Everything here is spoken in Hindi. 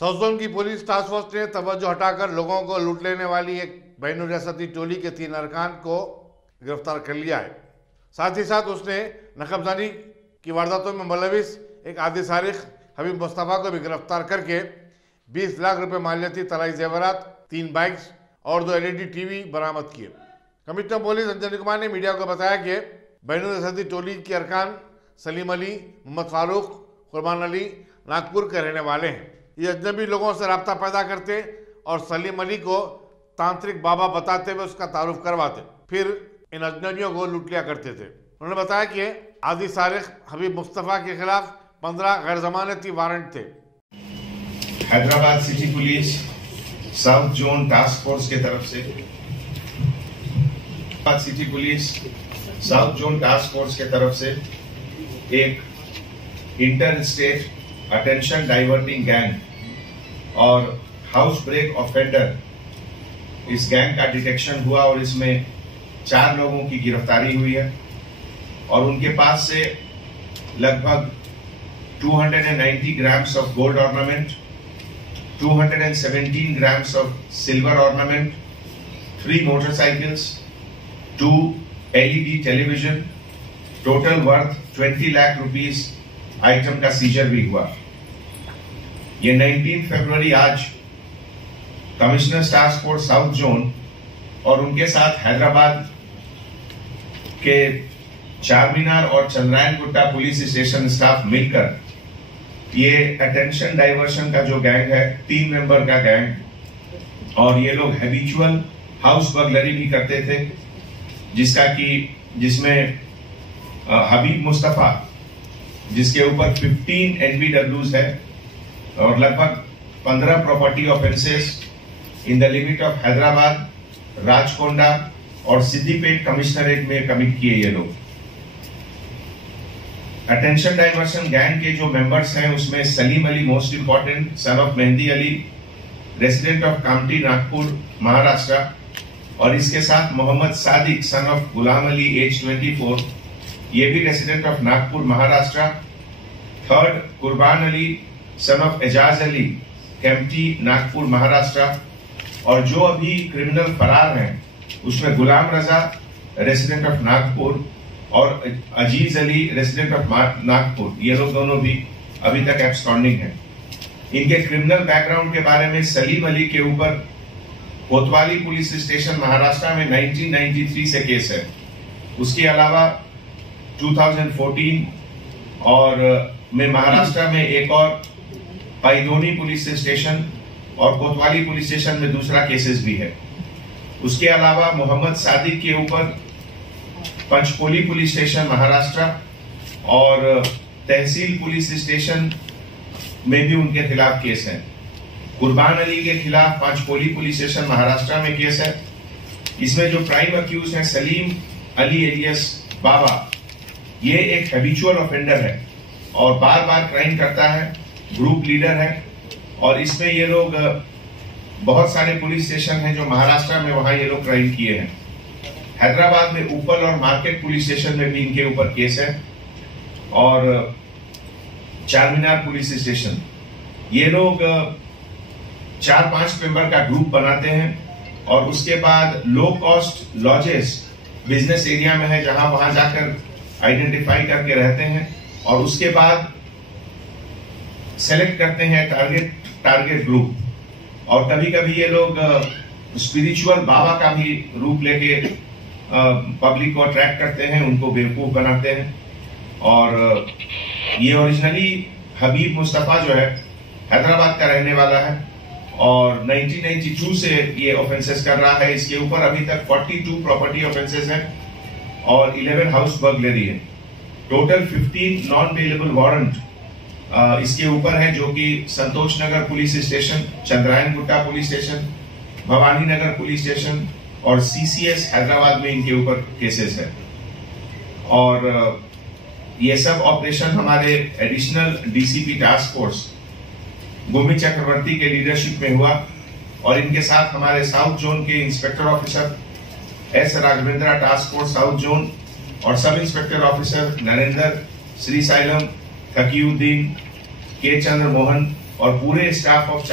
साउथ जोन की पुलिस टास्क फोर्स ने तवज्जो हटाकर लोगों को लूट लेने वाली एक बैनुल रियासती टोली के 3 अरकान को गिरफ्तार कर लिया है। साथ ही साथ उसने नकबजानी की वारदातों में मुलविस एक आदि सारिक हबीब मुस्तफ़ा को भी गिरफ्तार करके 20 लाख रुपए मालियाती तलाई जेवरात, 3 बाइक्स और 2 LED TV बरामद किए। कमिश्नर पुलिस अंजनी कुमार ने मीडिया को बताया कि बैनुल रियासती टोली के अरकान सलीम अली, मोहम्मद फारूक, कुर्बान अली नागपुर के रहने वाले हैं। ये अजनबी लोगों से रब्ता पैदा करते और सलीम अली को तांत्रिक बाबा बताते हुए उसका तारुफ करवाते, फिर इन अजनबियों को लूट लिया करते थे। उन्होंने बताया कि आदि सारिक हबीब मुस्तफ़ा के खिलाफ 15 गैर जमानती वारंट थे। Hyderabad city police south zone task force की तरफ से city police south zone task force की तरफ से एक inter state attention diverting gang और हाउस ब्रेक ऑफेंडर इस गैंग का डिटेक्शन हुआ और इसमें 4 लोगों की गिरफ्तारी हुई है और उनके पास से लगभग 290 grams of gold ornament, 217 grams of silver ornament, 3 motorcycles, 2 LED television, total worth 20 lakh rupees item का सीजर भी हुआ। ये 19 फरवरी आज commissioner task force south zone और उनके साथ हैदराबाद के चारमीनार और Chandrayan Gutta police station staff मिलकर ये अटेंशन डाइवर्शन का जो गैंग है 3 मेंबर का गैंग और ये लोग हैबिचुअल हाउस बर्गलरी भी करते थे, जिसमें हबीब मुस्तफ़ा जिसके ऊपर 15 NPWs है और लगभग 15 property offences in the limit of Hyderabad, Rachakonda और सिद्दीपेट कमिश्नरेट में कमिट किए ये लोग। अटेंशन डाइवर्शन गैंग के जो मेंबर्स हैं उसमें Salim Ali most important, son of Mehndi Ali, resident of Kamthi Nagpur Maharashtra, और इसके साथ Mohammad Sadiq son of Ghulam Ali age 24, ये भी resident of Nagpur Maharashtra. Third Qurban Ali son of Ejaz Ali, Kamptee Nagpur Maharashtra. और जो अभी क्रिमिनल फरार हैं उसमें गुलाम रजा रेसिडेंट ऑफ नागपुर और अजीज अली रेसिडेंट ऑफ नागपुर, ये लोग दोनों भी अभी तक एब्सकॉन्डिंग हैं। इनके क्रिमिनल बैकग्राउंड के बारे में सलीम अली के ऊपर कोतवाली पुलिस स्टेशन महाराष्ट्र में 1993 से केस है। उसके अलावा 2014 और में महाराष्ट्र में एक और पैदोनी पुलिस स्टेशन और कोतवाली पुलिस स्टेशन में दूसरा केसेस भी है। उसके अलावा मोहम्मद सादिक के ऊपर पंचपोली पुलिस स्टेशन महाराष्ट्र और तहसील पुलिस स्टेशन में भी उनके खिलाफ केस है। कुर्बान अली के खिलाफ पंचपोली पुलिस स्टेशन महाराष्ट्र में केस है। इसमें जो प्राइम अक्यूज है सलीम अली एलियस बाबा, ये एक हैबिचुअल ऑफेंडर है और बार बार क्राइम करता है, ग्रुप लीडर है और इसमें ये लोग बहुत सारे पुलिस स्टेशन हैं जो महाराष्ट्र में, वहां ये लोग क्राइम किए हैं। हैदराबाद में उपल और मार्केट पुलिस स्टेशन में भी इनके ऊपर केस है और चारमीनार पुलिस स्टेशन। ये लोग 4-5 मेंबर का ग्रुप बनाते हैं और उसके बाद low cost lodges business area में है जहां वहां जाकर आइडेंटिफाई करके रहते हैं और उसके बाद सेलेक्ट करते हैं टारगेट ग्रुप। और कभी कभी ये लोग स्पिरिचुअल बाबा का भी रूप लेके पब्लिक को अट्रैक्ट करते हैं, उनको बेवकूफ बनाते हैं। और ये ओरिजिनली हबीब मुस्तफ़ा जो है हैदराबाद का रहने वाला है और 1992 से ये ऑफेंसेस कर रहा है। इसके ऊपर अभी तक 42 प्रॉपर्टी ऑफेंसेस हैं और 11 हाउस बर्गलरी है। टोटल 15 नॉन बेलेबल वारंट इसके ऊपर है, जो कि Santosh Nagar police station, Chandrayan Gutta police station, Bhavani Nagar police station और CCS हैदराबाद में इनके ऊपर केसेस है। और ये सब ऑपरेशन हमारे additional DCP task force Bhumi Chakravarthy के लीडरशिप में हुआ और इनके साथ हमारे साउथ जोन के inspector officer S Raghavendra task force south zone और sub inspector officer Narendra, Srisailam, Taqiuddin, K Chandra Mohan, और पूरे स्टाफ ऑफ